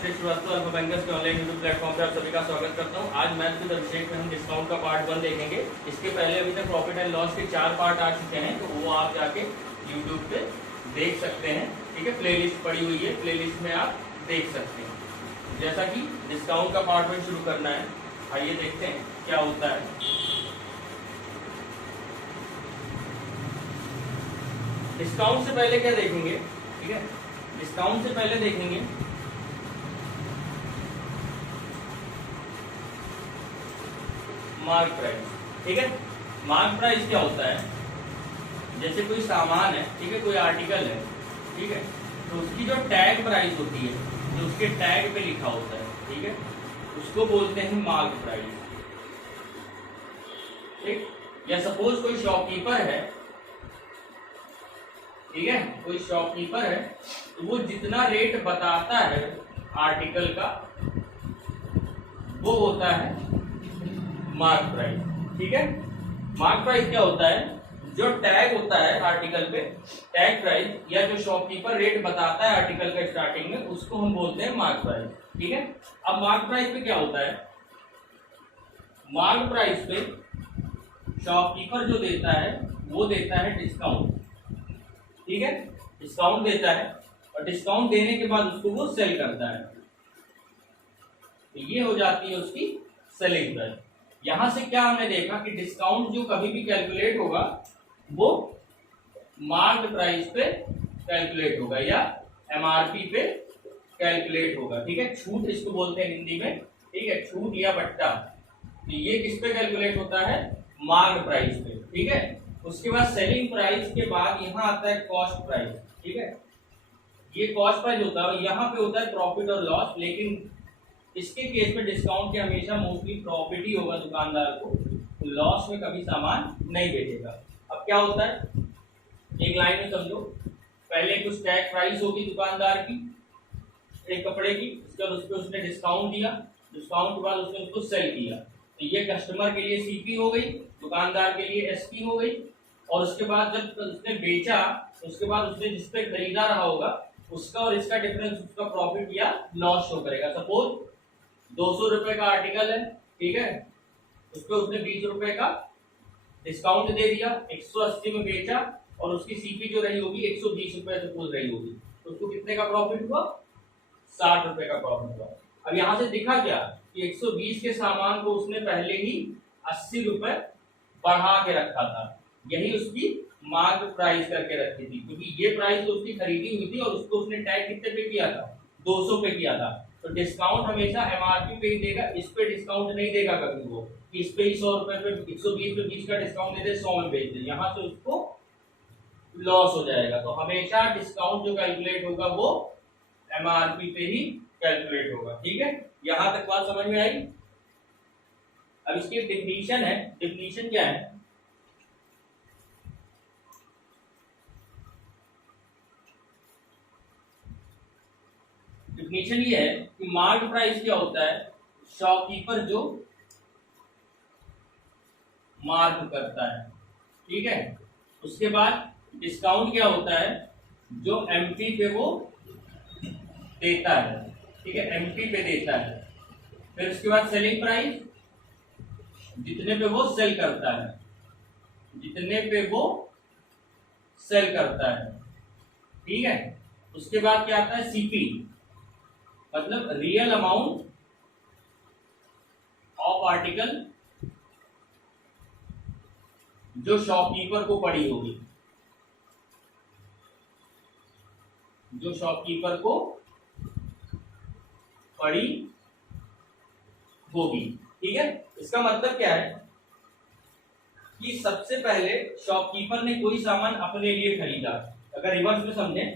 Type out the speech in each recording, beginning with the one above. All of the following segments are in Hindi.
अभिषेक श्रीवास्तव अल्फा बैंकर्स के ऑनलाइन यूट्यूब प्लेटफॉर्म पे आप सभी का स्वागत करता हूं। आज मैथ विद अभिषेक में हम डिस्काउंट का पार्ट 1 देखेंगे। इसके पहले अभी तक प्रॉफिट एंड लॉस के 4 पार्ट आ चुके हैं, तो वो आप जाके यूट्यूब पे देख सकते हैं। ठीक है, प्लेलिस्ट पड़ी हुई है, प्लेलिस्ट में आप देख सकते हैं। जैसा कि डिस्काउंट का पार्ट 1 शुरू करना है, आइए देखते हैं क्या होता है। डिस्काउंट से पहले क्या देखेंगे? ठीक है, डिस्काउंट से पहले देखेंगे मार्क प्राइस। ठीक है, मार्क प्राइस क्या होता है? जैसे कोई सामान है, ठीक है, कोई आर्टिकल है, ठीक है, तो उसकी जो टैग प्राइस होती है, जो उसके टैग पे लिखा होता है, ठीक है, उसको बोलते हैं मार्क प्राइस। ठीक, या सपोज कोई शॉपकीपर है, ठीक है, कोई शॉपकीपर है, तो वो जितना रेट बताता है आर्टिकल का, वो होता है मार्क प्राइस। ठीक है, मार्क प्राइस क्या होता है? जो टैग होता है आर्टिकल पे, टैग प्राइस, या जो शॉपकीपर रेट बताता है आर्टिकल का स्टार्टिंग में, उसको हम बोलते हैं मार्क प्राइस। ठीक है, अब मार्क प्राइस पे क्या होता है? मार्क प्राइस पे शॉपकीपर जो देता है वो देता है डिस्काउंट। ठीक है, डिस्काउंट देता है, और डिस्काउंट देने के बाद उसको वो सेल करता है, तो ये हो जाती है उसकी सेलिंग प्राइस। यहां से क्या हमने देखा कि डिस्काउंट जो कभी भी कैलकुलेट होगा वो मार्क प्राइस पे कैलकुलेट होगा या एमआरपी पे कैलकुलेट होगा। ठीक है, छूट इसको बोलते हैं हिंदी में। ठीक है, छूट या बट्टा, तो ये किस पे कैलकुलेट होता है? मार्क प्राइस पे। ठीक है, उसके बाद सेलिंग प्राइस के बाद यहाँ आता है कॉस्ट प्राइस। ठीक है, ये कॉस्ट प्राइस होता है, यहाँ पे होता है प्रॉफिट और लॉस, लेकिन इसके केस में डिस्काउंट के हमेशा मोस्टली प्रॉफिट ही होगा दुकानदार को, तो लॉस में कभी सामान नहीं बेचेगा। अब क्या होता है, एक लाइन में समझो, पहले कुछ टैग प्राइस होगी दुकानदार की एक कपड़े की, उसके बाद उस पर उसने डिस्काउंट दिया, डिस्काउंट के बाद उसने उसको सेल किया, तो ये कस्टमर के लिए सीपी हो गई, दुकानदार के लिए एसपी हो गई। और उसके बाद जब उसने बेचा, उसके बाद उसने जिसपे खरीदा रहा होगा उसका और इसका डिफरेंस उसका प्रॉफिट या लॉस शो करेगा। सपोज 200 रुपए का आर्टिकल है, ठीक है, उस पर उसने 20 रुपए का डिस्काउंट दे दिया, 180 में बेचा, और उसकी सीपी जो रही होगी 120 रुपए सपोज रही होगी, तो उसको कितने का प्रॉफिट हुआ? 60 रुपए का प्रॉफिट हुआ। अब यहां से दिखा क्या कि 120 के सामान को उसने पहले ही 80 रुपए बढ़ा के रखा था, यही उसकी मार्क प्राइस करके रखी थी, क्योंकि ये प्राइस तो उसकी खरीदी हुई थी और उसको उसने टैग कितने पे किया था? 200 पे किया था। तो डिस्काउंट हमेशा एमआरपी पे ही देगा, इस पे डिस्काउंट नहीं देगा कभी वो, कि इस पे ही 100 रुपए पे 120 पे 20 का डिस्काउंट दे दे, 100 में बेच दे, यहाँ से उसको लॉस हो जाएगा। तो हमेशा डिस्काउंट जो कैलकुलेट होगा वो एमआरपी पे ही कैलकुलेट होगा। ठीक है, यहां तक बात समझ में आई? अब इसकी डिफिनीशन है, डिफिनीशन क्या है? डिफिनीशन ये है कि मार्क प्राइस क्या होता है? शॉपकीपर जो मार्क करता है, ठीक है, उसके बाद डिस्काउंट क्या होता है? जो एमपी पे वो देता है, ठीक है, एमपी पे देता है। फिर उसके बाद सेलिंग प्राइस, जितने पे वो सेल करता है, जितने पे वो सेल करता है, ठीक है। उसके बाद क्या आता है? सीपी, मतलब रियल अमाउंट ऑफ आर्टिकल जो शॉपकीपर को पड़ी होगी, जो शॉपकीपर को पड़ी होगी। ठीक है, इसका मतलब क्या है कि सबसे पहले शॉपकीपर ने कोई सामान अपने लिए खरीदा, अगर रिवर्स में समझे,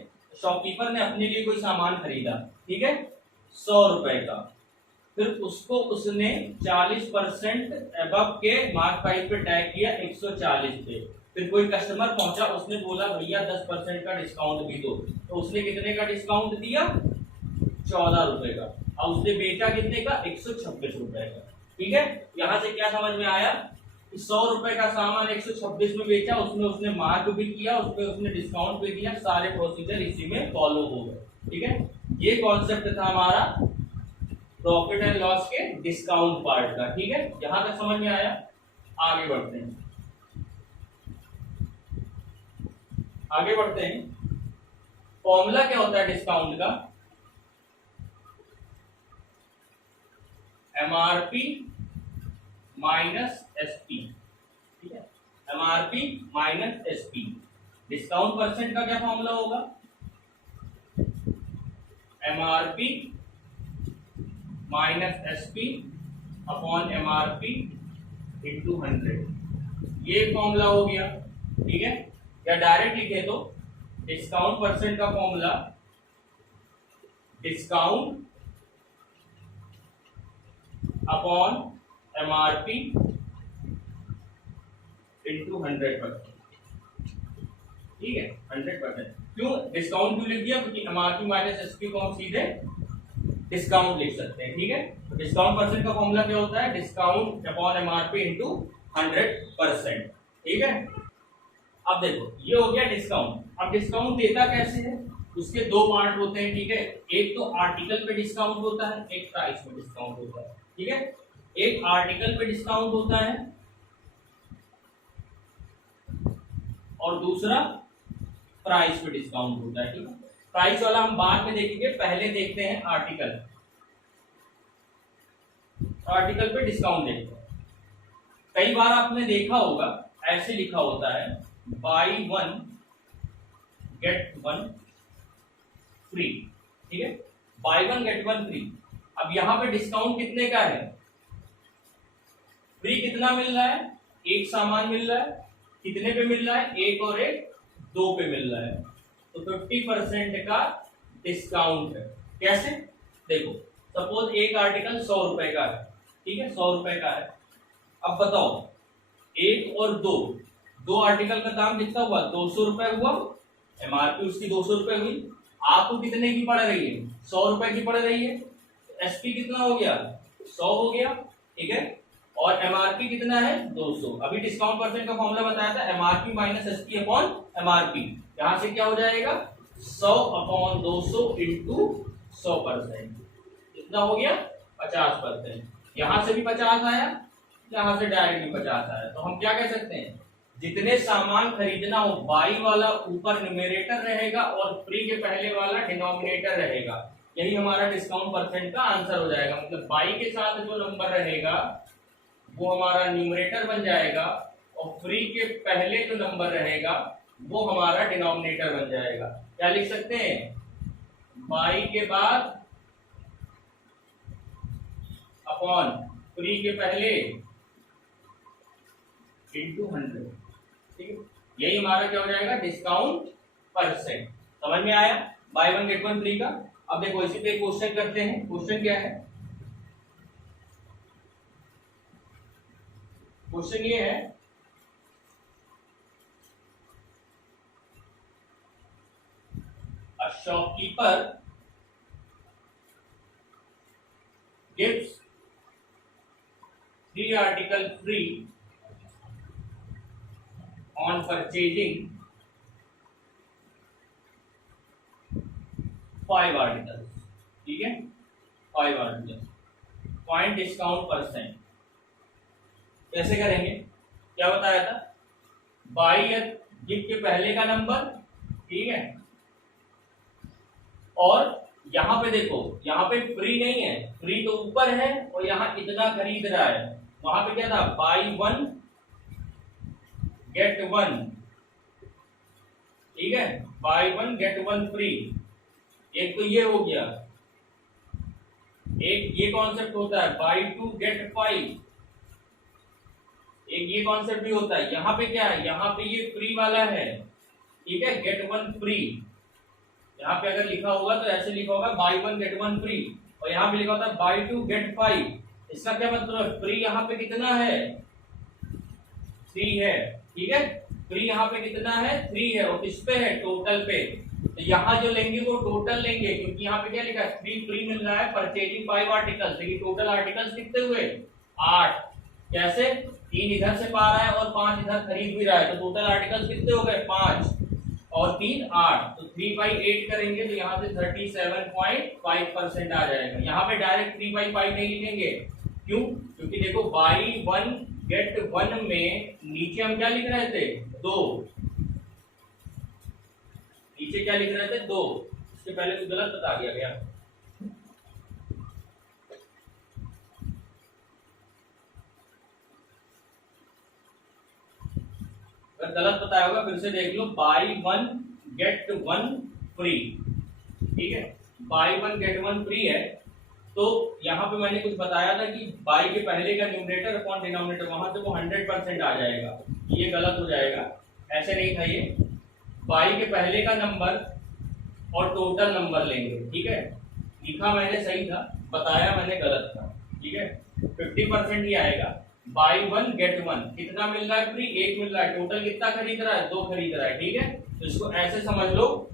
शॉपकीपर ने अपने लिए कोई सामान खरीदा, ठीक है, 100 रुपए का, फिर उसको उसने 40% अबव के मार्क प्राइस पे टैग किया 140 पे। फिर कोई कस्टमर पहुंचा, उसने बोला भैया 10% का डिस्काउंट भी दो, तो उसने कितने का डिस्काउंट दिया? 14 रुपए का, और उसने बेचा कितने का? 126 रुपए का। ठीक है, यहां से क्या समझ में आया? 100 रुपए का सामान 126 में बेचा, उसमें उसने मार्क भी किया, उसमें उसने डिस्काउंट भी दिया, सारे प्रोसीजर इसी में फॉलो हो गए। ठीक है, ये कॉन्सेप्ट था हमारा प्रॉफिट एंड लॉस के डिस्काउंट पार्ट का। ठीक है, यहां तक समझ में आया? आगे बढ़ते हैं, आगे बढ़ते हैं। फॉर्मूला क्या होता है डिस्काउंट का? MRP minus SP. ठीक है, MRP minus SP. Discount percent का क्या फॉर्मूला होगा? MRP minus SP upon MRP into 100। ये फॉर्मूला हो गया। ठीक है, या डायरेक्ट लिखे तो डिस्काउंट परसेंट का formula discount upon MRP into 100%। ठीक है, 100%। क्यों डिस्काउंट क्यों लिख दिया? क्योंकि एमआरपी माइनस एसपी को हम सीधे डिस्काउंट लिख सकते हैं। ठीक है, तो डिस्काउंट परसेंट का फॉर्मूला क्या होता है? Discount upon MRP into 100%। ठीक है, अब देखो ये हो गया डिस्काउंट। अब डिस्काउंट देता कैसे है? उसके दो पार्ट होते हैं। ठीक है, एक तो आर्टिकल पे डिस्काउंट होता है, एक प्राइस पे डिस्काउंट होता है। ठीक है, एक आर्टिकल पे डिस्काउंट होता है और दूसरा प्राइस पे डिस्काउंट होता है। ठीक है, प्राइस वाला हम बाद में देखेंगे, पहले देखते हैं आर्टिकल। आर्टिकल पे डिस्काउंट देखते हैं। कई बार आपने देखा होगा ऐसे लिखा होता है बाई 1 गेट 1 फ्री। ठीक है, बाई 1 गेट 1 फ्री। अब यहां पे डिस्काउंट कितने का है? फ्री कितना मिल रहा है? एक सामान मिल रहा है। कितने पे मिल रहा है? एक और एक, 2 पे मिल रहा है। तो 50% का डिस्काउंट है। कैसे? देखो सपोज एक आर्टिकल 100 रुपए का है। ठीक है, 100 रुपए का है। अब बताओ एक और दो आर्टिकल का दाम कितना हुआ? 200 रुपए हुआ। एमआरपी उसकी 200 रुपए हुई। आपको कितने की पड़ रही है? 100 रुपए की पड़ रही है। एसपी कितना हो गया? 100 हो गया। ठीक है, और एमआरपी कितना है? 200। अभी डिस्काउंट परसेंट का फॉर्मूला बताया था MRP minus SP upon MRP. यहां से क्या हो जाएगा? 100 अपॉन 200 इंटू 100%। कितना हो गया? 50%। यहां से भी 50 आया, यहां से डायरेक्ट भी 50 आया। तो हम क्या कह सकते हैं? जितने सामान खरीदना हो, बाई वाला ऊपर न्यूमरेटर रहेगा और फ्री के पहले वाला डिनोमिनेटर रहेगा। यही हमारा डिस्काउंट परसेंट का आंसर हो जाएगा। मतलब बाई के साथ जो नंबर रहेगा वो हमारा न्यूमरेटर बन जाएगा और फ्री के पहले जो नंबर रहेगा वो हमारा डिनोमिनेटर बन जाएगा। क्या लिख सकते हैं? बाई के बाद अपॉन फ्री के पहले इंटू 100। ठीक है, यही हमारा क्या हो जाएगा? Discount percent. समझ में आया? बाय 1 गेट 1 फ्री का। अब देखो इसी पे क्वेश्चन करते हैं। क्वेश्चन क्या है? क्वेश्चन ये है a shopkeeper gives 3 article free on purchasing 5 articles। ठीक है, 5 articles। पॉइंट डिस्काउंट परसेंट कैसे करेंगे? क्या बताया था? बाई या गिव के पहले का नंबर। ठीक है, और यहां पे देखो, यहां पे फ्री नहीं है, फ्री तो ऊपर है और यहां इतना खरीद रहा है। वहां पे क्या था? Buy 1 get 1। ठीक है, बाई 1 गेट 1 फ्री। एक तो ये हो गया। एक ये कॉन्सेप्ट होता है बाई 2 गेट 5। एक ये कॉन्सेप्ट भी होता है। यहां पे क्या है? यहां पे ये फ्री वाला है। ठीक है, गेट 1 फ्री। यहाँ पे अगर लिखा होगा तो ऐसे लिखा होगा बाई 1 गेट 1 फ्री, और यहाँ पे लिखा होता है बाई 2 गेट 5। इसका क्या मतलब है? फ्री यहाँ पे कितना है? 3 है। ठीक है, फ्री यहाँ पे कितना है? 3 है। और किस पे है? टोटल पे। तो यहाँ जो लेंगे वो टोटल लेंगे, क्योंकि यहाँ पे क्या लिखा है? फ्री मिल रहा है परचेजिंग 5 आर्टिकल्स। लेकिन टोटल आर्टिकल्स कितने हुए? 8। कैसे? 3 इधर से पा रहा है और 5 इधर खरीद भी रहा है, तो टोटल आर्टिकल्स कितने हो गए? 5। और 3 8, तो 3/8 करेंगे तो यहाँ से 37.5% आ जाएगा। यहाँ पे डायरेक्ट 3/5 नहीं लिखेंगे, क्यों? क्योंकि देखो बाई 1 गेट 1 में नीचे हम क्या लिख रहे थे 2, नीचे क्या लिख रहे थे 2, इसके पहले तो गलत बता दिया गया। अगर गलत बताया होगा फिर से देख लो, बाई 1 गेट 1 फ्री, ठीक है, बाई 1 गेट 1 फ्री है। तो यहाँ पे मैंने कुछ बताया था कि बाई के पहले का न्यूमरेटर अपॉन डिनोमिनेटर, वहां से वो 100% आ जाएगा, ये गलत हो जाएगा, ऐसे नहीं था ये। बाई के पहले का नंबर और टोटल नंबर लेंगे, ठीक है, लिखा मैंने सही था, बताया मैंने गलत था, ठीक है। 50% ही आएगा। बाई 1 गेट 1, कितना मिल रहा है फ्री? 1 मिल रहा है। टोटल कितना खरीद रहा है? 2 खरीद रहा है, ठीक है। तो इसको ऐसे समझ लो,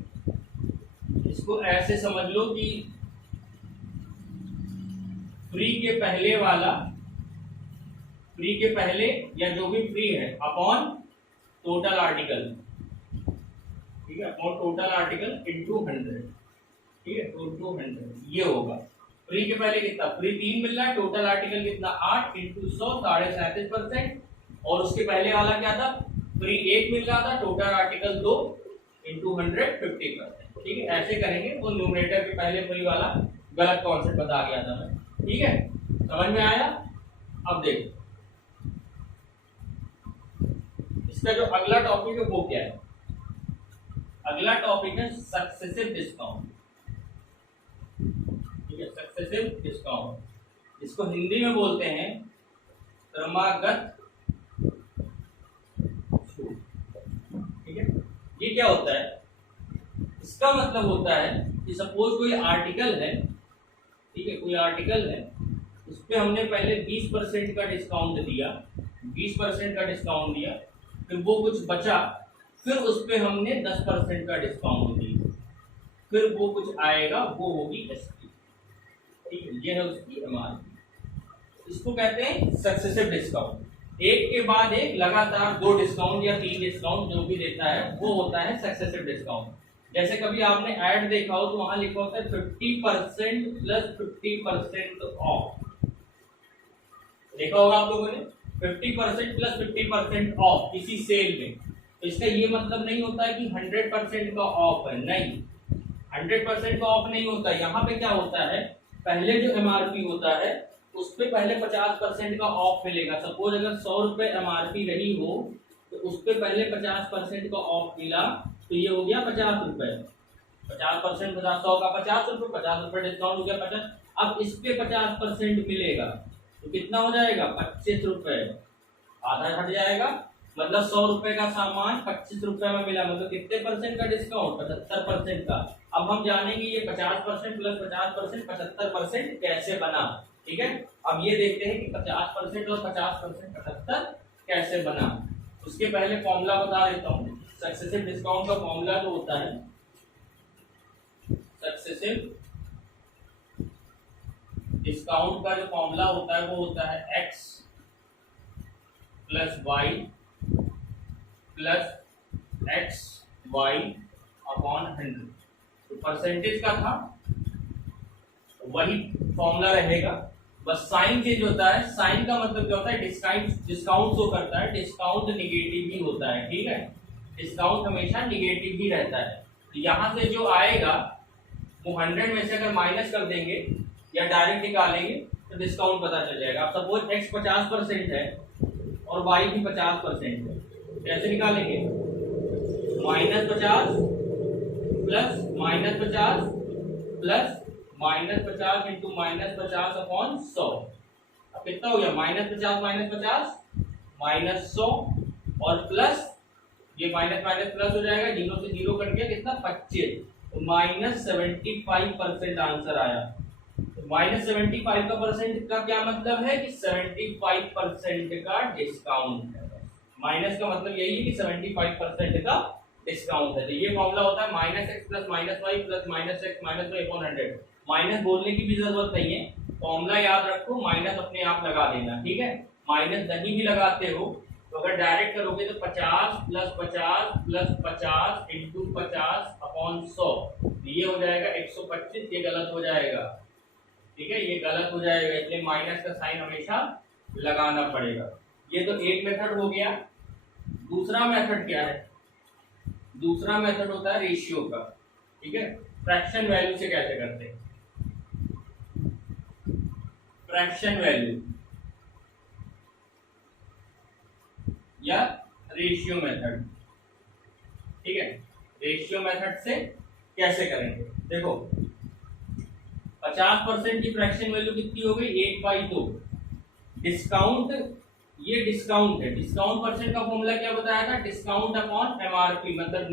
इसको ऐसे समझ लो कि फ्री के पहले वाला, फ्री के पहले या जो भी फ्री है अपॉन टोटल आर्टिकल, ठीक है, अपॉन टोटल आर्टिकल इनटू 100, ठीक है, इनटू 100 ये होगा। फ्री के पहले कितना? फ्री 3 मिल रहा है, टोटल आर्टिकल कितना 8 इनटू 100 37%, और उसके पहले वाला क्या था? फ्री 1 मिल रहा था, टोटल आर्टिकल 2 इनटू 100 50%, ठीक है, ऐसे करेंगे। वो न्यूमरेटर के पहले फ्री वाला गलत कॉन्सेप्ट बता गया था मैं, ठीक है, समझ में आया? अब देखो इसका जो अगला टॉपिक है वो क्या है? अगला टॉपिक है सक्सेसिव डिस्काउंट, ठीक है, सक्सेसिव डिस्काउंट। इसको हिंदी में बोलते हैं क्रमागत छूट, ठीक है। ये क्या होता है? इसका मतलब होता है कि सपोज कोई आर्टिकल है, ठीक है, कोई आर्टिकल है, उस पे हमने पहले 20% का डिस्काउंट दिया, 20% का डिस्काउंट दिया, फिर वो कुछ बचा, फिर उस पे हमने 10% का डिस्काउंट दिया, फिर वो कुछ आएगा, वो होगी एसपी, ठीक है, ये है उसकी एमआरपी। इसको कहते हैं सक्सेसिव डिस्काउंट। एक के बाद एक लगातार 2 डिस्काउंट या 3 डिस्काउंट जो भी देता है वो होता है सक्सेसिव डिस्काउंट। जैसे कभी आपने ऐड देखा हो तो वहां लिखा होता है 50% प्लस 50% ऑफ, देखा होगा आप लोगों ने, 50% प्लस 50% ऑफ किसी सेल में। तो इसका ये मतलब नहीं होता है कि 100% का ऑफ है, नहीं, 100% का ऑफ नहीं होता। यहाँ पे क्या होता है, पहले जो एमआरपी होता है उस पे पहले 50% का ऑफ मिलेगा। सपोज अगर 100 रुपए एमआरपी रही हो तो उस पे पहले 50% का ऑफ मिला, तो ये हो गया 50 रुपए, 50% 100 का 50 रुपए, 50 रुपए डिस्काउंट हो गया 50। अब इस पे 50% मिलेगा तो कितना हो जाएगा? 25 रुपए, आधा हट जाएगा, मतलब 100 रुपए का सामान 25 रुपए में मिला, मतलब कितने परसेंट का डिस्काउंट? 75% का। अब हम जानेंगे ये 50% प्लस 50% 75% कैसे बना, ठीक है। अब ये देखते हैं कि 50% और 50% 75 कैसे बना। उसके पहले फॉर्मूला बता देता हूँ। सक्सेसिव डिस्काउंट का फॉर्मूला जो होता है, सक्सेसिव डिस्काउंट का जो फॉर्मूला होता है वो होता है x plus Y plus X Y upon 100। तो परसेंटेज का था वही फॉर्मूला रहेगा, बस साइन चेंज होता है। साइन का मतलब क्या होता है? डिस्काउंट शो करता है, डिस्काउंट निगेटिव ही होता है, ठीक है, डिस्काउंट हमेशा निगेटिव ही रहता है। तो यहाँ से जो आएगा वो 100 में से अगर माइनस कर देंगे या डायरेक्ट निकालेंगे तो डिस्काउंट पता चल जाएगा। अब सपोज x 50% है और y भी 50% है, कैसे निकालेंगे? -50 प्लस -50 प्लस -50 इंटू -50 अपॉन 100। अब कितना हो गया? -50 -100 और प्लस ये माइनस माइनस प्लस हो जाएगा, 0 से 0 कट गया, कितना? 25, तो -75% आंसर आया। तो -75 का परसेंट का क्या मतलब है कि 75% का डिस्काउंट है। माइनस का मतलब यही है कि 75% का डिस्काउंट है। तो ये फॉर्मूला होता है -x plus -y plus -x -y upon 100। Minus बोलने की भी जरूरत नहीं है, फॉर्मूला याद रखो, माइनस अपने आप लगा देना, ठीक है। माइनस नहीं भी लगाते हो तो अगर डायरेक्ट करोगे तो 50 प्लस 50 प्लस 50 इंटू 50/100, ये हो जाएगा 125। ये गलत हो जाएगा, ठीक है, ये गलत हो जाएगा, इसलिए माइनस का साइन हमेशा लगाना पड़ेगा। ये तो एक मेथड हो गया। दूसरा मेथड क्या है? दूसरा मेथड होता है रेशियो का, ठीक है। फ्रैक्शन वैल्यू से कैसे करते हैं? फ्रैक्शन वैल्यू या रेशियो मेथड, ठीक है। रेशियो मेथड से कैसे करेंगे? देखो 50% की फ्रैक्शन वैल्यू कितनी हो गई? 1/2। डिस्काउंट, ये डिस्काउंट है। डिस्काउंट परसेंट का फॉर्मूला क्या बताया था? डिस्काउंट अपॉन एमआरपी, मतलब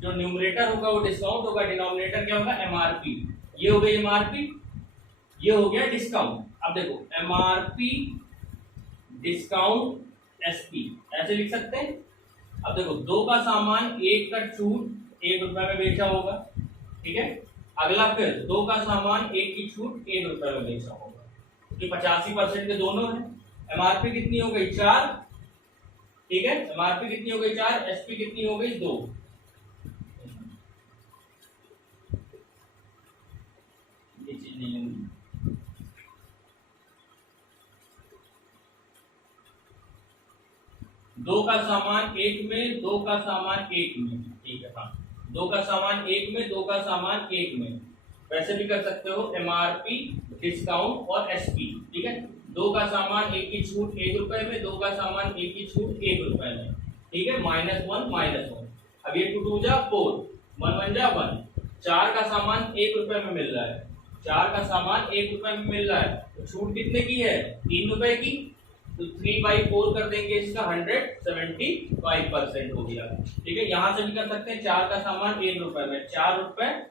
जो न्यूमरेटर होगा वो डिस्काउंट होगा, डिनोमिनेटर क्या होगा? एमआरपी। ये हो गई एमआरपी, ये हो गया डिस्काउंट। अब देखो एमआरपी डिस्काउंट एसपी ऐसे लिख सकते हैं। अब देखो 2 का सामान 1 का छूट 1 रुपए में बेचा होगा, ठीक है। अगला फिर 2 का सामान 1 की छूट 1 रुपए में बेचा होगा, क्योंकि 85% के दोनों है। एमआरपी कितनी हो गई? 4, ठीक है। एमआरपी कितनी हो गई? 4। एसपी कितनी हो गई? 2। ये चीज नहीं होगी। दो का सामान 1 में, 2 का सामान 1 में, ठीक है। हाँ, 2 का सामान 1 में, 2 का सामान 1 में। वैसे भी कर सकते हो एमआरपी डिस्काउंट और एसपी, ठीक है। 2 का सामान 1 की छूट 1 रुपए में, 2 का सामान 1 की छूट 1 रुपए में, ठीक है। -1 -1। अब ये 2 2 जा 4, 1 1 जा 1। 4 का सामान 1 रुपए में मिल रहा है, 4 का सामान 1 रुपए में मिल रहा है, तो छूट कितने की है? 3 रुपए की। तो 3/4 कर देंगे, इसका 175% हो गया, ठीक है। यहां से भी कर सकते हैं। 4 का सामान 1 रुपए में, 4 रुपए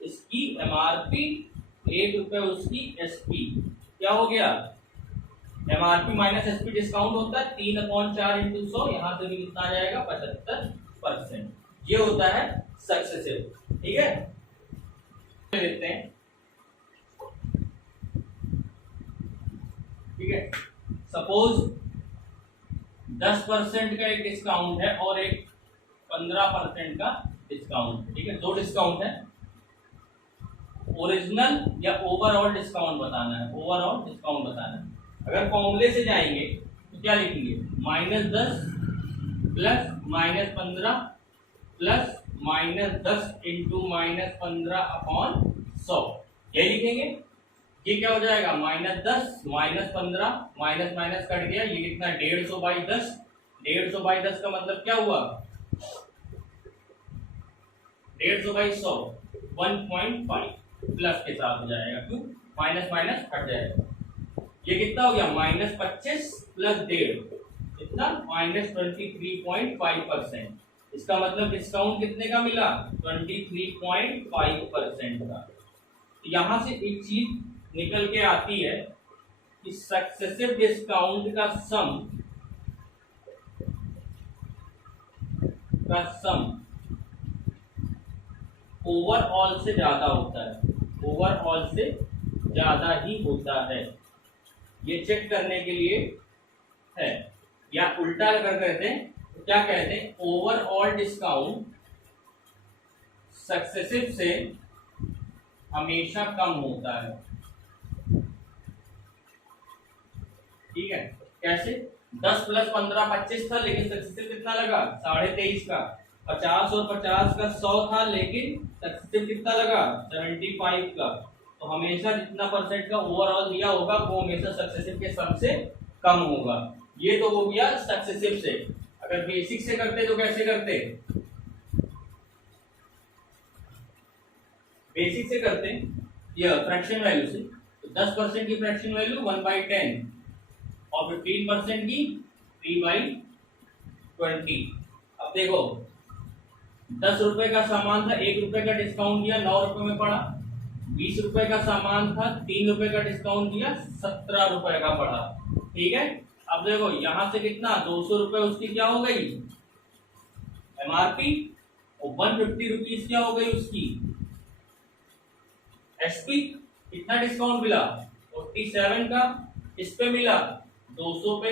इसकी एमआरपी, 1 रुपए उसकी एसपी, क्या हो गया? एमआरपी माइनस एसपी डिस्काउंट होता है 3/4 इंटू 100। यहां से भी कितना आ जाएगा? 75%। ये होता है सक्सेसिव, ठीक है। लेते हैं, ठीक है। सपोज 10% का एक डिस्काउंट है और एक 15% का डिस्काउंट, ठीक है। 2 डिस्काउंट है। ओरिजिनल या ओवरऑल डिस्काउंट बताना है, ओवरऑल डिस्काउंट बताना है। अगर फॉर्मूले से जाएंगे तो क्या लिखेंगे? -10 प्लस -15 प्लस -10 इंटू -15/100, यही लिखेंगे। ये क्या हो जाएगा? -10 -15 माइनस माइनस कट गया, ये कितना? 150/10। 150/10 का मतलब क्या हुआ? 150/100 1.5 प्लस के साथ हो जाएगा, क्यों? माइनस माइनस हट जाएगा। ये कितना हो गया? -25 प्लस 1.5, कितना? -23.5%। इसका मतलब डिस्काउंट कितने का मिला? 23.5% का। यहां से एक चीज निकल के आती है कि सक्सेसिव डिस्काउंट का सम ओवरऑल से ज्यादा होता है, ओवरऑल से ज्यादा ही होता है। ये चेक करने के लिए है। या उल्टा अगर कहते हैं तो क्या कहते हैं? ओवरऑल डिस्काउंट सक्सेसिव से हमेशा कम होता है, ठीक है। कैसे? 10 प्लस 15 25 था, लेकिन सक्सेसिव कितना लगा? 23.5 का। 50 और 50 का 100 था, लेकिन सक्सेसिव कितना लगा? 75 का। तो हमेशा जितना परसेंट का ओवरऑल दिया होगा वो हमेशा सक्सेसिव के सम से कम होगा। ये तो हो गया सक्सेसिव से। अगर बेसिक से करते तो कैसे करते? बेसिक से करते ये फ्रैक्शन वैल्यू से। तो 10% की फ्रैक्शन वैल्यू 1/10 और 15% की 3/20। अब देखो 10 रुपए का सामान था, 1 रुपए का डिस्काउंट दिया, 9 रुपए में पड़ा। 20 रुपए का सामान था, 3 रुपए का डिस्काउंट दिया, 17 रुपए का पड़ा, ठीक है। अब देखो यहां से कितना? 200 रुपए उसकी क्या हो गई? एमआरपी। और 150 रुपीज क्या हो गई उसकी? एसपी। कितना डिस्काउंट मिला? 47 का। इस पे मिला 200 पे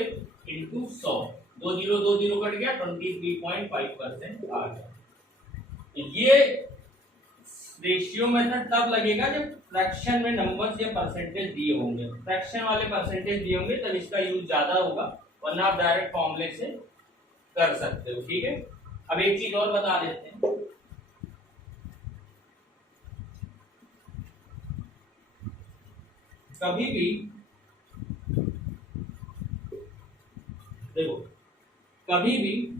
इंटू 100, दो जीरो कट गया, 23.5% आ गया। ये रेशियो मेथड तब लगेगा जब फ्रैक्शन में नंबर्स या परसेंटेज दिए होंगे, फ्रैक्शन वाले परसेंटेज दिए होंगे तब इसका यूज ज्यादा होगा, वरना आप डायरेक्ट फॉर्मूले से कर सकते हो। ठीक है, अब एक चीज और बता देते हैं, कभी भी देखो, कभी भी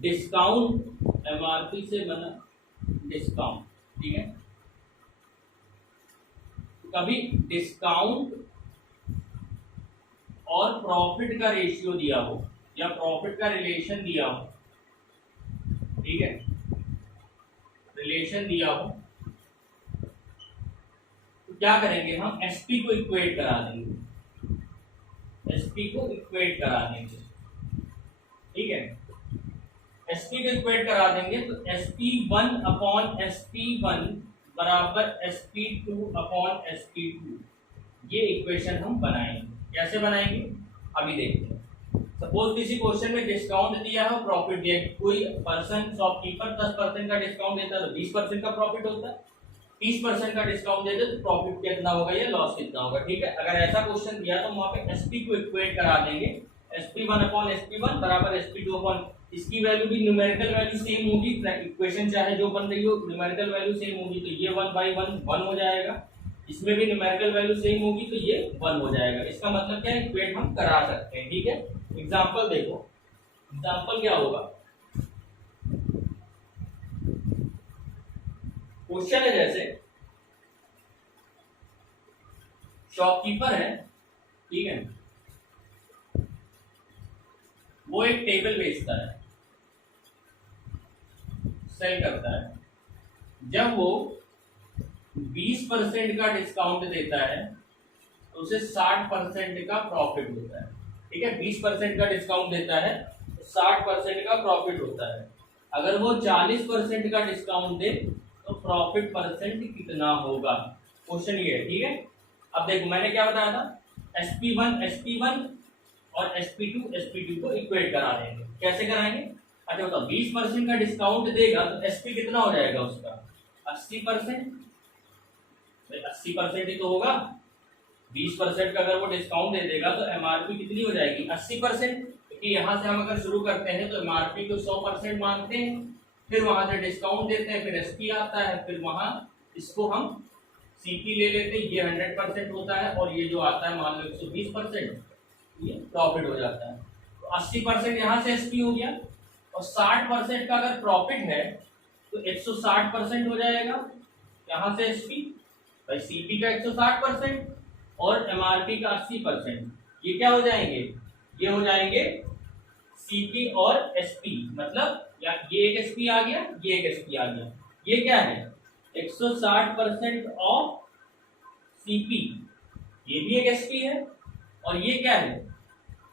डिस्काउंट एमआरपी से बना डिस्काउंट, ठीक है, कभी डिस्काउंट और प्रॉफिट का रेशियो दिया हो या प्रॉफिट का रिलेशन दिया हो, ठीक है, रिलेशन दिया हो, तो क्या करेंगे हम एसपी को इक्वेट करा देंगे, एसपी को इक्वेट करा देंगे। ठीक है, एसपी को इक्वेट करा देंगे तो SP1 अपॉन SP1 बराबर SP2 अपॉन SP2, ये इक्वेशन हम बनाएंगे। कैसे बनाएंगे अभी देखते हैं। सपोज किसी क्वेश्चन में डिस्काउंट दिया है और प्रॉफिट दिया है, कोई पर्सन शॉपकीपर 10% का डिस्काउंट देता है तो 20% का प्रॉफिट होता है, 30% का डिस्काउंट देते तो प्रॉफिट कितना होगा या लॉस कितना होगा। ठीक है, अगर ऐसा क्वेश्चन दिया तो वहां पे एसपी को इक्वेट करा देंगे, SP1 अपॉन SP1 बराबर SP2 अपॉन, इसकी वैल्यू भी न्यूमेरिकल वैल्यू सेम होगी, इक्वेशन चाहे जो बन रही हो न्यूमेरिकल वैल्यू सेम होगी, तो ये 1/1 हो जाएगा, इसमें भी न्यूमेरिकल वैल्यू सेम होगी तो ये 1 हो जाएगा। इसका मतलब क्या है, इक्वेट हम करा सकते हैं। ठीक है, एग्जांपल देखो, एग्जांपल क्या होगा, क्वेश्चन है जैसे शॉपकीपर है, ठीक है, वो एक टेबल बेचता है, सेल करता है, जब वो 20% का डिस्काउंट देता है तो उसे 60% का प्रॉफिट होता है। ठीक है, 20% का डिस्काउंट देता है तो 60% का प्रॉफिट होता है। अगर वो 40% का डिस्काउंट दे तो प्रॉफिट परसेंट कितना होगा, क्वेश्चन ये है। ठीक है, अब देखो मैंने क्या बताया था, SP1 और SP2 को इक्वेट करा देंगे। कैसे कराएंगे, अच्छा बताओ, 20% का डिस्काउंट देगा तो SP कितना हो जाएगा उसका 80%, 80% ही तो होगा, 20% का अगर वो डिस्काउंट दे देगा तो एमआरपी कितनी हो जाएगी 80%, क्योंकि यहाँ से हम अगर शुरू करते हैं तो एमआरपी को 100% मानते हैं, फिर वहां से डिस्काउंट देते हैं, फिर एसपी आता है, फिर वहां इसको हम सीपी ले लेते हैं, ये 100% होता है, और ये जो आता है मान लो 120%, ये प्रॉफिट हो जाता है। तो 80% यहाँ से एसपी हो गया, और 60% का अगर प्रॉफिट है तो 160% हो जाएगा यहाँ से एसपी, भाई सीपी का 160% और एमआरपी का 80%, ये क्या हो जाएंगे, ये हो जाएंगे सीपी और एसपी, मतलब या ये एक एसपी आ गया, ये एक एसपी आ गया, ये क्या है 160% ऑफ सीपी, ये भी एक एसपी है, और ये क्या है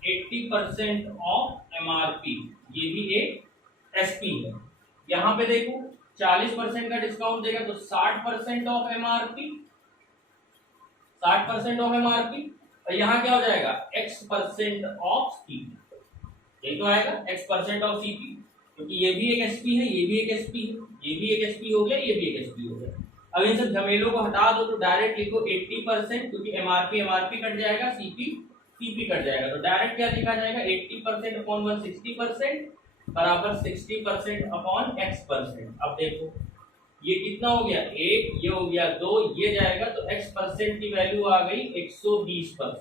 80% ऑफ एमआरपी, ये भी एक एसपी है। यहाँ पे देखो 40% का डिस्काउंट देगा तो 60% ऑफ एमआरपी, 60% ऑफ एमआरपी, और यहाँ क्या हो जाएगा X% ऑफ सीपी, यही तो आएगा X% ऑफ सीपी, क्योंकि ये भी एक एसपी है, ये भी एक एसपी है, ये भी एक एसपी हो गया, ये भी एक एसपी हो गया। अब इन सब झमेलों को हटा दो तो डायरेक्ट लिखो 80%, क्योंकि एमआरपी कट जाएगा, सीपी कट जाएगा, तो डायरेक्ट क्या लिखा जाएगा 80% अपॉन 160% बराबर 60% अपॉन X%। अब देखो ये कितना हो गया, एक, ये हो गया 2, ये जाएगा तो X% की वैल्यू आ गई 120%।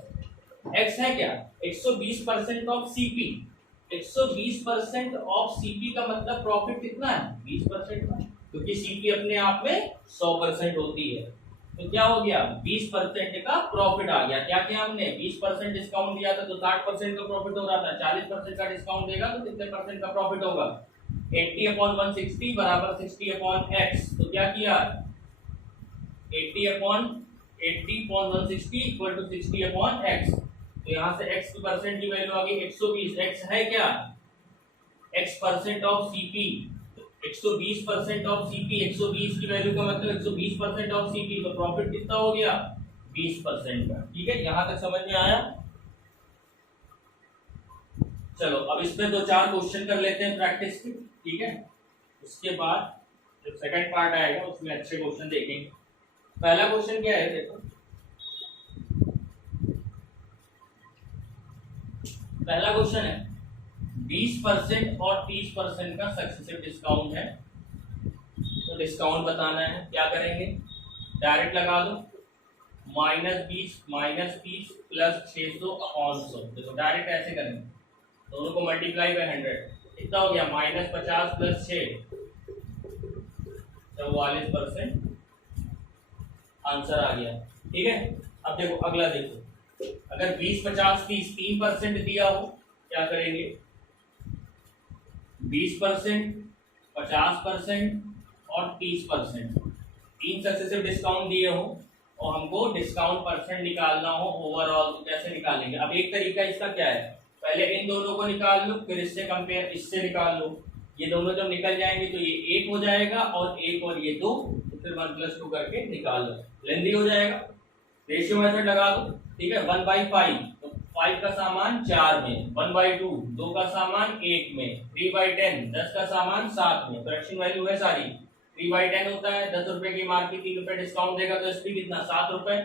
X है क्या 120% ऑफ सीपी, 120% ऑफ सीपी का मतलब प्रॉफिट कितना है 20% का, क्योंकि सीपी अपने आप में 100% होती है, तो क्या हो गया 20% का प्रॉफिट आ गया। क्या किया हमने 20% डिस्काउंट दिया था तो 60% का प्रॉफिट हो रहा था, 40% का डिस्काउंट देगा तो कितने परसेंट का प्रॉफिट होगा 80/160 बराबर 60/x, तो क्या किया 80/160 इक्वल टू 60/x, तो यहाँ से x की परसेंट की वैल्यू आ गई 120, x है क्या x% of CP, 120% of CP, 120 की वैल्यू का मतलब 120% ऑफ सीपी, तो प्रॉफिट कितना हो गया 20% का। ठीक है, यहाँ तक समझ में आया। चलो अब इसमें दो चार क्वेश्चन कर लेते हैं प्रैक्टिस के, ठीक है। उसके बाद जब सेकंड पार्ट आएगा उसमें अच्छे क्वेश्चन देखेंगे। पहला क्वेश्चन क्या है, देखो पहला क्वेश्चन है 20% और 30% का सक्सेसिव डिस्काउंट है, तो डिस्काउंट बताना है। क्या करेंगे, डायरेक्ट लगा दो, -20 -30 प्लस 600 अपॉन 100। देखो डायरेक्ट ऐसे करेंगे, दोनों को मल्टीप्लाई बाय 100, कितना हो गया, -50 प्लस 6 44% आंसर आ गया, ठीक है। अब देखो अगला, देखो अगर 20 50 30 3% दिया हो, क्या करेंगे, 20%, 50% और 30%, तीन सक्सेसिव डिस्काउंट दिए हो और हमको डिस्काउंट परसेंट निकालना हो ओवरऑल, तो कैसे निकालेंगे। अब एक तरीका इसका क्या है, पहले इन दोनों को निकाल लो, फिर इससे कंपेयर इससे निकाल लो। ये दोनों जब निकल जाएंगे तो ये 1 हो जाएगा और 1 और ये 2, तो फिर 1 + 2 करके निकाल लो, लेंदी हो जाएगा। रेशियो मेथड लगा दो, ठीक है। 1/5, तो 5 का सामान 4 में, 1/2 2 का सामान 1 में, 3/10 10 का सामान 7 में, फ्रैक्शन वैल्यू है सारी। 3/10 होता है 10 रुपए की मार्केट, 3 रुपए डिस्काउंट देगा तो एसपी कितना, 7 रुपए।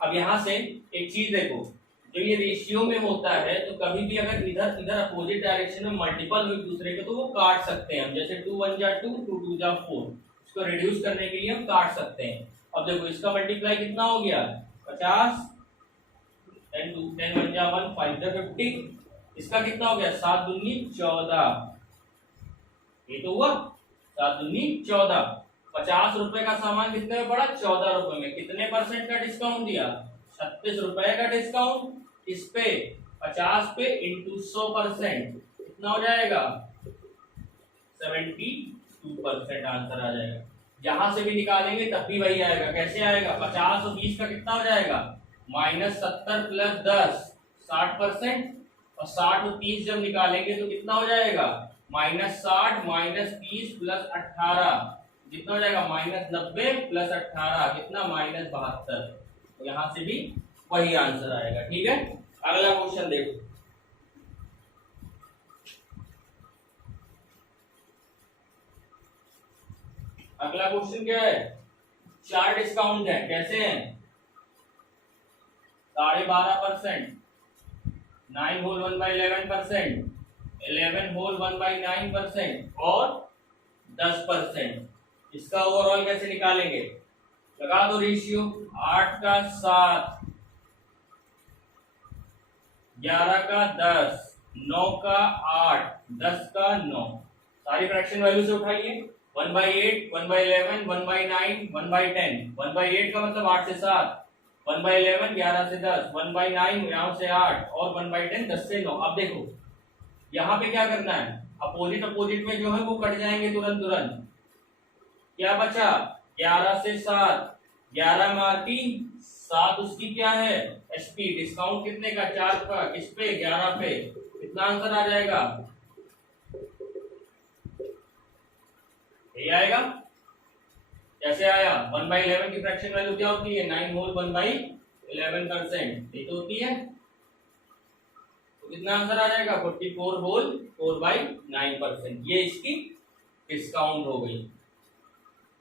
अब यहाँ से एक चीज देखो, जो ये रेशियो में होता है तो कभी भी अगर इधर इधर अपोजिट डायरेक्शन में मल्टीपल हो एक दूसरे के तो वो काट सकते हैं हम, जैसे 2 1 जा 2 2 2 जा 4, इसको रिड्यूस करने के लिए हम काट सकते हैं। अब देखो इसका मल्टीप्लाई कितना हो गया, 50, 10 2 10 1 जा 1 5 जा 50, इसका कितना हो गया, 7 दूनी 14, ये तो हुआ 7 दूनी 14। 50 रुपए का सामान कितने में पड़ा, 14 रुपए में। कितने परसेंट का डिस्काउंट दिया, 36 रुपए का डिस्काउंट, इस पे 50 पे इंटू 100%, कितना हो जाएगा, 72% आंसर आ जाएगा। यहां से भी निकालेंगे तब भी वही आएगा, कैसे आएगा, 50 और 20 का कितना हो जाएगा, -70 प्लस 10 60%, और 60 और 30 जब निकालेंगे तो कितना हो जाएगा, -60 -30 प्लस 18, कितना हो जाएगा, -90 प्लस 18 कितना, -72। तो यहां से भी वही आंसर आएगा, ठीक है। अगला क्वेश्चन देखो, अगला क्वेश्चन क्या है, 4 डिस्काउंट है, कैसे हैं, 12.5%, 9 होल 1/11%, 11 होल 1/9% और 10%। इसका ओवरऑल कैसे निकालेंगे, लगा दो रेशियो, 8 का 7, 11 का 10, 9 का 8, 10 का 9, सारी फ्रैक्शन वैल्यू से उठाइए, 1/8 1/11 1/9 1/10, 1/8 का मतलब 8 से 7, 1/11 11 से 10, 1/9 यहाँ से 8 और 1/10 10 से 9। अब देखो यहाँ पे क्या करना है, अपोजिट अपोजिट में जो है वो कट जाएंगे तुरंत तुरंत। क्या बचा, 11 से 7, 11 मार्की 7 उसकी क्या है, एसपी, डिस्काउंट कितने का, 4 का, किस पे, 11 पे, कितना आंसर आ जाएगा, यही आएगा। कैसे आया, 1/11 की फ्रैक्शन वैल्यू क्या होती है, 9 होल 1/11%, ये तो होती है। तो कितना आंसर आ जाएगा, 44 होल 4/9%, ये इसकी डिस्काउंट हो गई।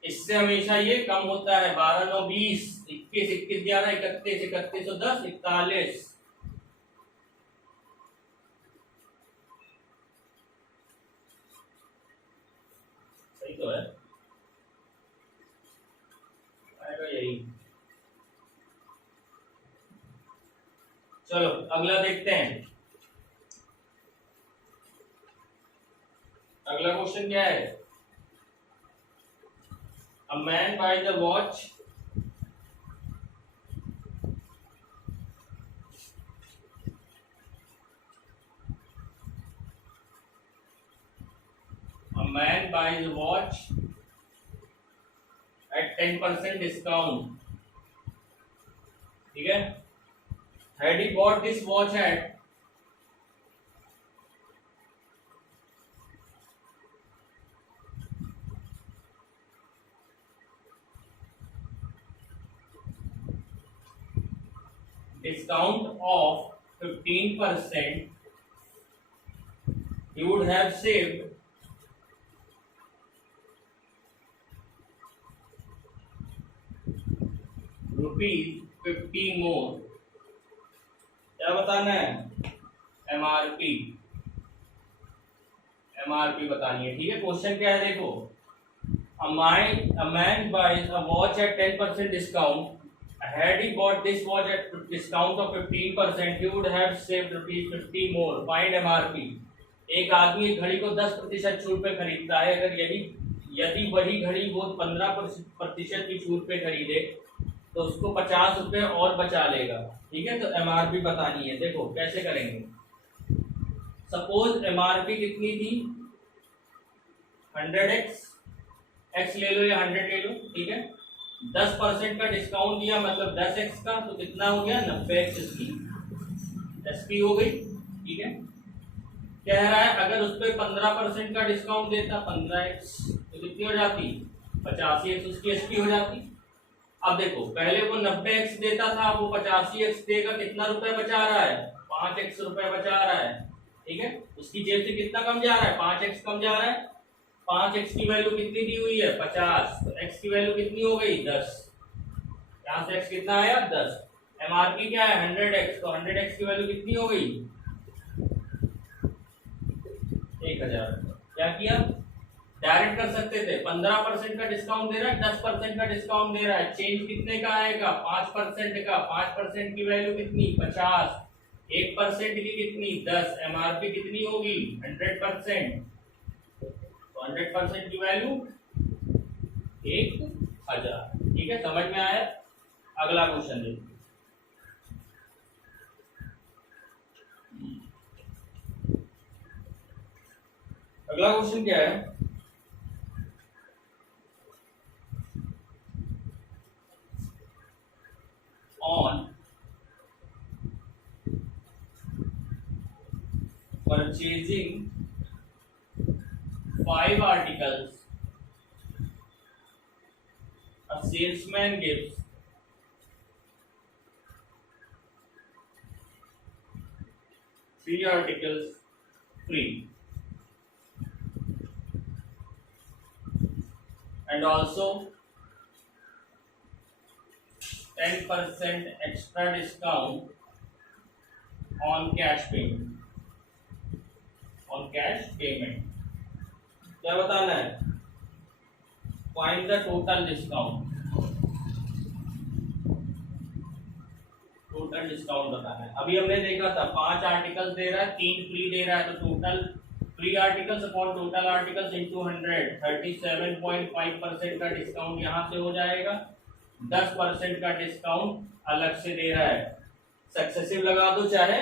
इससे हमेशा ये कम होता है, 12 9 20, 21 21 11 31 31 और 10 41। सही तो है, आएगा यही। चलो अगला देखते हैं, अगला क्वेश्चन क्या है, A man buys a watch at 10% discount, ठीक है। Had he bought this watch at discount of 15%, he would have saved ₹50 more। क्या बताना है? एमआरपी, एमआरपी बतानी है। ठीक है, क्वेश्चन क्या है देखो, a man buys a watch at 10% discount। Had he bought this watch at discount of 15%, he would have saved ₹50 more। Find MRP। एक आदमी एक घड़ी को 10% छूट पे खरीदता है, अगर यदि वही घड़ी वो 15% की छूट पे खरीदे तो उसको ₹50 और बचा लेगा। ठीक है, तो एमआरपी बतानी है। देखो कैसे करेंगे। सपोज एमआरपी कितनी थी, 100x, x ले लो या 100 ले लो। ठीक है, 10% का डिस्काउंट दिया मतलब 10x का, तो कितना हो गया, 90x इसकी एसपी हो गई। ठीक है, कह रहा है अगर उस पर 15% का डिस्काउंट देता 15x, तो कितनी हो जाती, 85x उसकी एसपी हो जाती। अब देखो पहले वो 90x देता था, अब वो 85x देगा, कितना रुपए बचा रहा है, 5x रुपए बचा रहा है। ठीक है, उसकी जेब से कितना कम जा रहा है, 5x कम जा रहा है। 5x की वैल्यू कितनी दी हुई है, 50, तो x की वैल्यू कितनी हो गई, 10। यहाँ से x कितना आया, 10। एमआरपी क्या है, 100x, तो 100x की वैल्यू कितनी हो गई, 1000। क्या किया, डायरेक्ट कर सकते थे, 15% का डिस्काउंट दे रहा है, 10% का डिस्काउंट दे रहा है, चेंज कितने का आएगा, 5% का। 5% की वैल्यू कितनी, 50, 1% की कितनी, 10। एमआरपी कितनी होगी, 100%, तो 100% की वैल्यू 1000। ठीक है, समझ में आया। अगला क्वेश्चन देखो, अगला क्वेश्चन क्या है, on purchasing 5 articles, a salesman gives 3 articles free and also 10% extra discount on cash payment, on cash payment। क्या बताना है, find the total discount, total discount बताना है। अभी हमने देखा था 5 आर्टिकल्स दे रहा है, 3 फ्री दे रहा है, तो total free articles upon total articles into 100, 37.5% का डिस्काउंट यहाँ से हो जाएगा। 10% का डिस्काउंट अलग से दे रहा है, सक्सेसिव लगा दो चाहे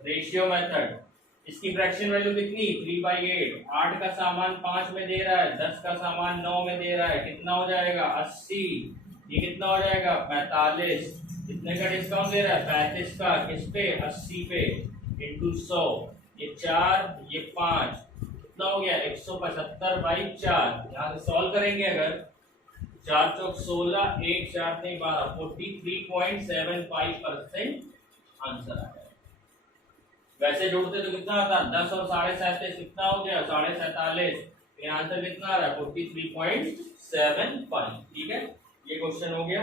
रेशियो मेथड। इसकी फ्रैक्शन वैल्यू कितनी, 3/8। 8 का सामान 5 में दे रहा है, 10 का सामान 9 में दे रहा है, कितना हो जाएगा, 80। ये कितना हो जाएगा, 45। कितने का डिस्काउंट दे रहा है, 35 का, किस पे, 80 पे, इंटू 100। ये 4, ये 5, कितना हो गया, 175/4। यहाँ से सॉल्व करेंगे अगर, 4 चौक 16, 1 4 3 12, 43.75% आंसर आ गया। वैसे जोड़ते तो कितना आता, 10 और 37.5 कितना हो गया, 47.5। ये आंसर कितना आ रहा है, 43.75। ठीक है, ये क्वेश्चन हो गया।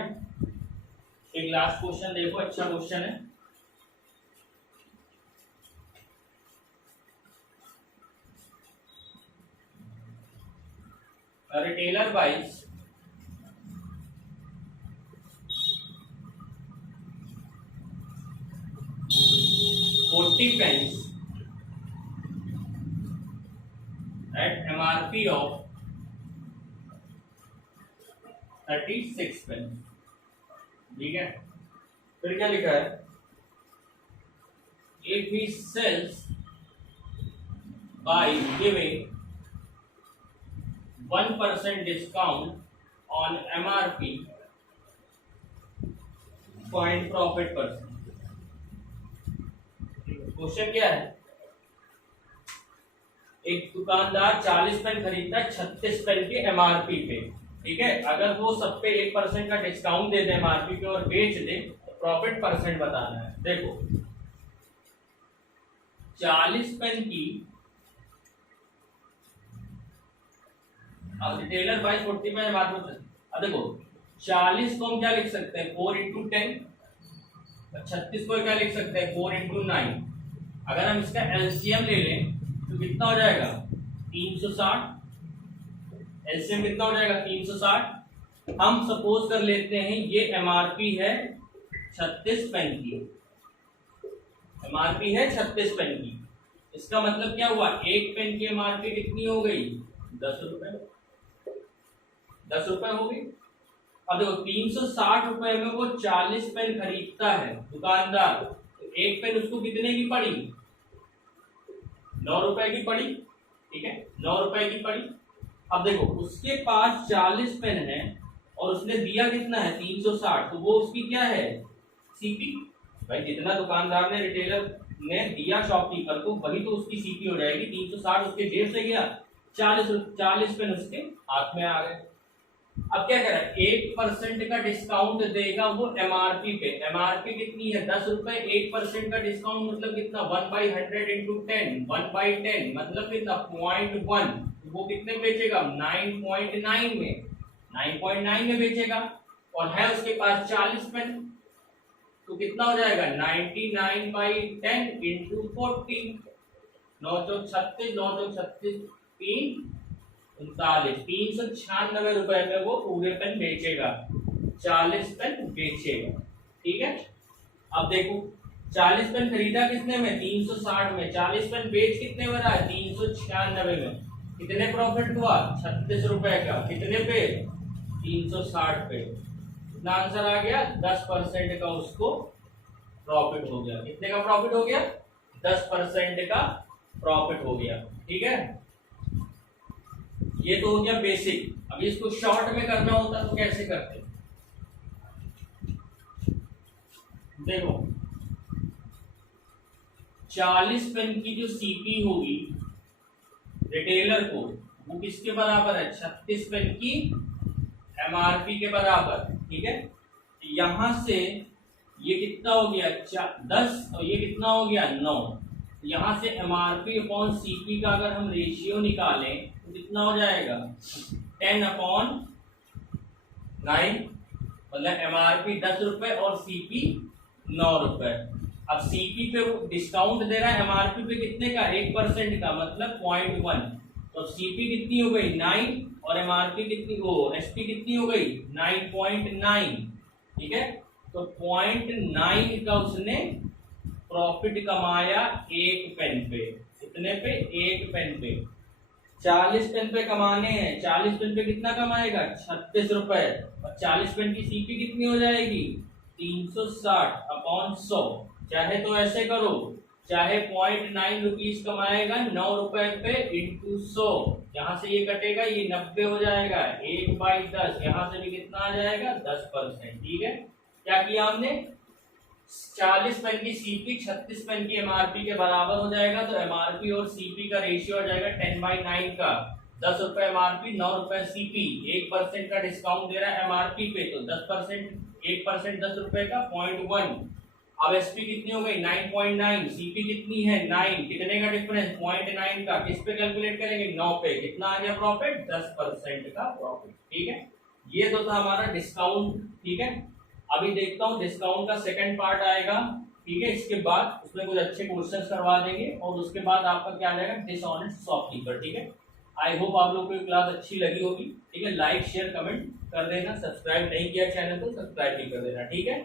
एक लास्ट क्वेश्चन देखो, अच्छा क्वेश्चन है। A retailer buys 40 pence at MRP of 36 pence। ठीक है, फिर क्या लिखा है, if he sells by giving 1% discount on MRP, find profit %। Question क्या है, एक दुकानदार 40 पेन खरीदता है 36 पेन की एमआरपी पे। ठीक है, अगर वो सब पे 1% का डिस्काउंट दे दे एमआरपी पे और बेच दे, तो प्रॉफिट % बताना है। देखो 40 पेन की अब रिटेलर बाई 45 बाद में अब देखो 40 को हम क्या लिख सकते हैं 4 इंटू 10, 36 को क्या लिख सकते हैं 4 इंटू 9। अगर हम इसका एलसीएम ले लें तो कितना हो जाएगा 360। एलसीएम कितना हो जाएगा 360। हम सपोज कर लेते हैं ये एमआरपी है 36 पेन की, एमआरपी है 36 पेन की। इसका मतलब क्या हुआ, एक पेन की एमआरपी कितनी हो गई 10 रुपए, 10 रुपए हो गई। अब देखो 360 रुपए में वो 40 पेन खरीदता है दुकानदार, तो एक पेन उसको कितने की पड़ी 9 रुपए की पड़ी, ठीक है 9 रुपए की पड़ी। अब देखो उसके पास 40 पेन है और उसने दिया कितना है 360, तो वो उसकी क्या है सीपी। भाई जितना दुकानदार ने रिटेलर ने दिया शॉपकीपर को वही तो उसकी सीपी हो जाएगी। 360 उसके जेब से गया, 40 पेन उसके हाथ में आ गए। अब क्या करें 1% का डिस्काउंट देगा वो एमआरपी पे। एमआरपी कितनी है 10 रुपए, 1% का डिस्काउंट मतलब कितना 1/100 इंटू 10, 1/10 मतलब कितना 0.1। वो कितने बेचेगा 9.9 में, 9.9 में बेचेगा। और है उसके पास 40 पेन, तो कितना हो जाएगा 99/10 इंटू 40, 9 चौक 36, 9 चौक 36, 3 39, 396 रुपए में वो पूरे पेन बेचेगा, 40 पेन बेचेगा। ठीक है, अब देखो 40 पेन खरीदा कितने में 360 में, 40 पेन बेच कितने में रहा 396 में। कितने प्रॉफिट हुआ 36 रुपए का, कितने पे 360 पे। कितना आंसर आ गया 10% का उसको प्रॉफिट हो गया। कितने का प्रॉफिट हो गया 10% का प्रॉफिट हो गया। ठीक है, ये तो हो गया बेसिक। अब इसको शॉर्ट में करना होता तो कैसे करते, देखो 40 पेन की जो सीपी होगी रिटेलर को वो किसके बराबर है 36 पेन की एमआरपी के बराबर। ठीक है, यहां से ये कितना हो गया 10 और ये कितना हो गया 9। यहां से एमआरपी अपॉन सीपी का अगर हम रेशियो निकालें तो कितना हो जाएगा 10/9, मतलब एमआरपी 10 रुपए और सीपी 9 रुपए। अब सीपी पे वो डिस्काउंट दे रहा है एमआरपी पे कितने का 1% का, मतलब 0.1। तो सीपी कितनी हो गई 9 और एमआरपी कितनी हो एसपी कितनी हो गई 9.9। ठीक है, तो 0.9 का उसने प्रॉफिट कमाया एक पेन पे। कितने पे एक पेन पे। 40 पेन पे कमाने हैं, 40 पेन पे कितना कमाएगा 36 रुपए और 40 पेन की सीपी कितनी हो जाएगी 360/100। चाहे तो ऐसे करो, चाहे 0.9 रुपीज कमाएगा 9 रुपए पे इंटू 100, यहाँ से ये कटेगा ये 90 हो जाएगा, 1/10 यहाँ से भी कितना आ जाएगा 10%। ठीक है, क्या किया हमने 40 पेन की सीपी 36 पेन की एमआरपी के बराबर हो जाएगा, तो एमआरपी और सीपी का रेशियो हो जाएगा 10/9 का। 10 रुपए एमआरपी 9 रुपए सीपी, 1% का डिस्काउंट दे रहा है एमआरपी पे, तो 10% 1% 10 रुपए का 0.1। अब एसपी कितनी हो गई 9.9, सीपी कितनी है 9, कितने का डिफरेंस 0.9 का। किस पे कैलकुलेट करेंगे 9 पे। कितना आ गया प्रॉफिट 10% का प्रॉफिट। ठीक है, ये तो था हमारा डिस्काउंट। ठीक है, अभी देखता हूँ डिस्काउंट का सेकंड पार्ट आएगा। ठीक है, इसके बाद उसमें कुछ अच्छे क्वेश्चंस करवा देंगे और उसके बाद आपका क्या आ जाएगा डिसऑनेस्ट शॉपकीपर। ठीक है, आई होप आप लोगों को क्लास अच्छी लगी होगी। ठीक है, लाइक शेयर कमेंट कर देना, सब्सक्राइब नहीं किया चैनल को सब्सक्राइब भी कर देना। ठीक है।